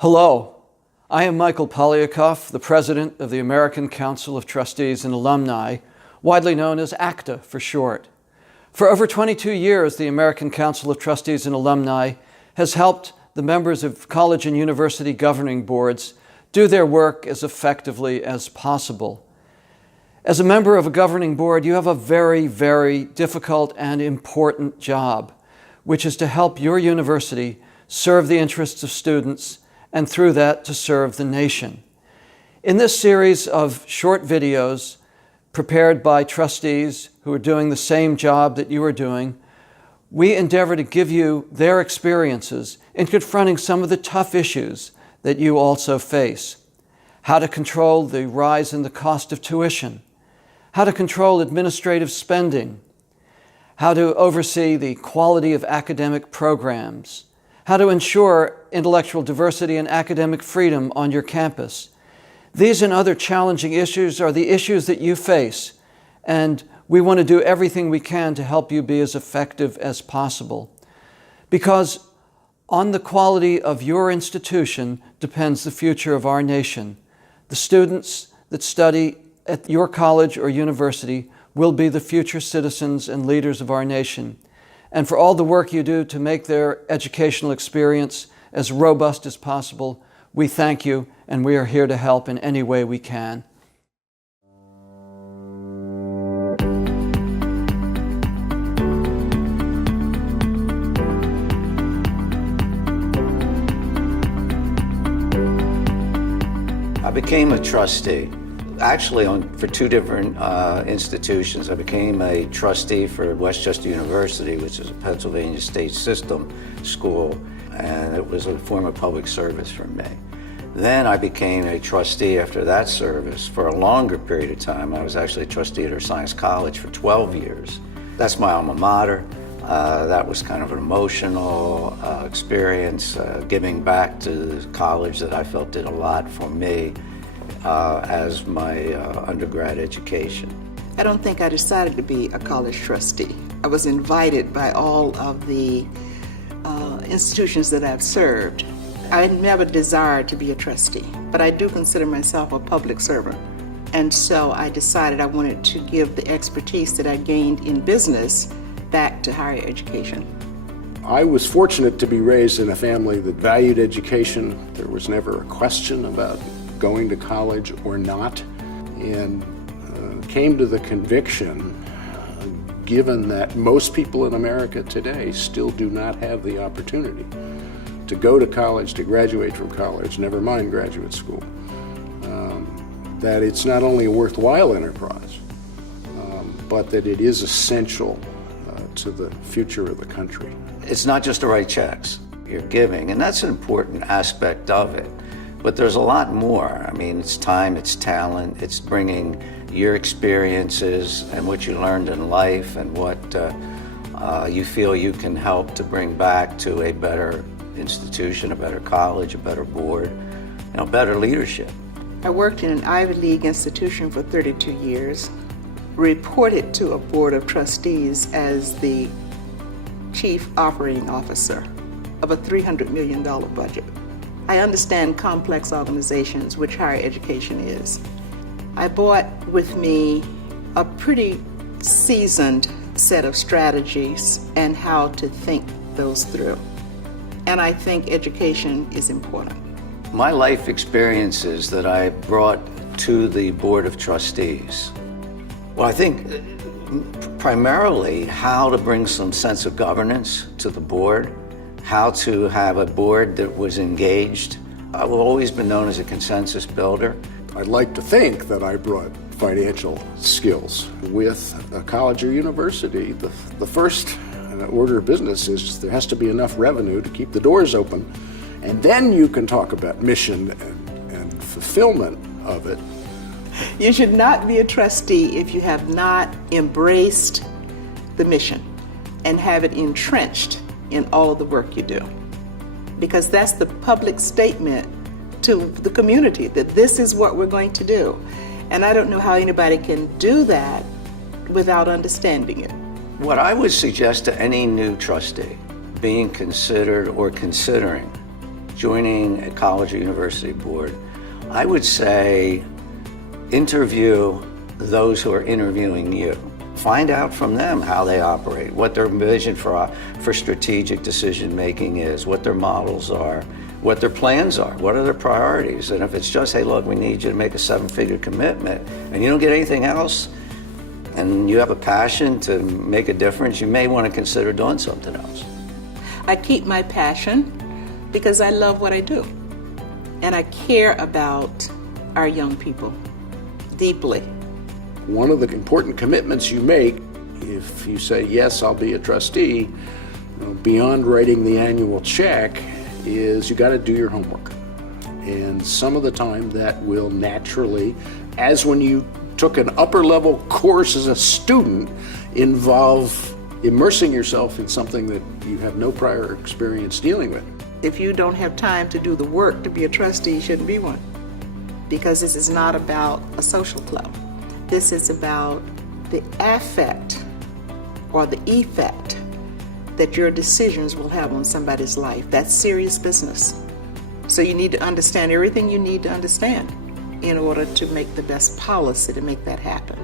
Hello, I am Michael Polyakov, the President of the American Council of Trustees and Alumni, widely known as ACTA for short. For over 22 years, the American Council of Trustees and Alumni has helped the members of college and university governing boards do their work as effectively as possible. As a member of a governing board, you have a very, very difficult and important job, which is to help your university serve the interests of students and through that to serve the nation. In this series of short videos prepared by trustees who are doing the same job that you are doing, we endeavor to give you their experiences in confronting some of the tough issues that you also face. How to control the rise in the cost of tuition, how to control administrative spending, how to oversee the quality of academic programs, how to ensure intellectual diversity and academic freedom on your campus. These and other challenging issues are the issues that you face, and we want to do everything we can to help you be as effective as possible. Because on the quality of your institution depends the future of our nation. The students that study at your college or university will be the future citizens and leaders of our nation. And for all the work you do to make their educational experience as robust as possible, we thank you, and we are here to help in any way we can. I became a trustee, actually for two different institutions. I became a trustee for Westchester University, which is a Pennsylvania state system school, and it was a form of public service for me. Then I became a trustee after that service for a longer period of time. I was actually a trustee at our Science College for 12 years. That's my alma mater. That was kind of an emotional experience, giving back to the college that I felt did a lot for me as my undergrad education. I don't think I decided to be a college trustee. I was invited by all of the institutions that I've served. I never desired to be a trustee, but I do consider myself a public servant. And so I decided I wanted to give the expertise that I gained in business back to higher education. I was fortunate to be raised in a family that valued education. There was never a question about going to college or not, and came to the conviction, given that most people in America today still do not have the opportunity to go to college, to graduate from college, never mind graduate school, that it's not only a worthwhile enterprise, but that it is essential to the future of the country. It's not just to write checks you're giving, and that's an important aspect of it. But there's a lot more. I mean, it's time, it's talent, it's bringing your experiences and what you learned in life and what you feel you can help to bring back to a better institution, a better college, a better board, better leadership. I worked in an Ivy League institution for 32 years, reported to a board of trustees as the chief operating officer of a $300 million budget. I understand complex organizations, which higher education is. I brought with me a pretty seasoned set of strategies and how to think those through. And I think education is important. My life experiences that I brought to the Board of Trustees. Well, I think primarily how to bring some sense of governance to the board, how to have a board that was engaged. I've always been known as a consensus builder. I'd like to think that I brought financial skills. With a college or university, the first order of business is there has to be enough revenue to keep the doors open, and then you can talk about mission and fulfillment of it. You should not be a trustee if you have not embraced the mission and have it entrenched in all of the work you do. Because that's the public statement to the community that this is what we're going to do. And I don't know how anybody can do that without understanding it. What I would suggest to any new trustee being considered or considering joining a college or university board, I would say interview those who are interviewing you. Find out from them how they operate, what their vision for strategic decision making is, what their models are, what their plans are, what are their priorities. And if it's just, hey, look, we need you to make a 7-figure commitment, and you don't get anything else, and you have a passion to make a difference, you may want to consider doing something else. I keep my passion because I love what I do. And I care about our young people deeply. One of the important commitments you make, if you say, yes, I'll be a trustee, beyond writing the annual check, is you got to do your homework. And some of the time that will naturally, as when you took an upper level course as a student, involve immersing yourself in something that you have no prior experience dealing with. If you don't have time to do the work to be a trustee, you shouldn't be one. Because this is not about a social club. This is about the affect or the effect that your decisions will have on somebody's life. That's serious business. So you need to understand everything you need to understand in order to make the best policy to make that happen.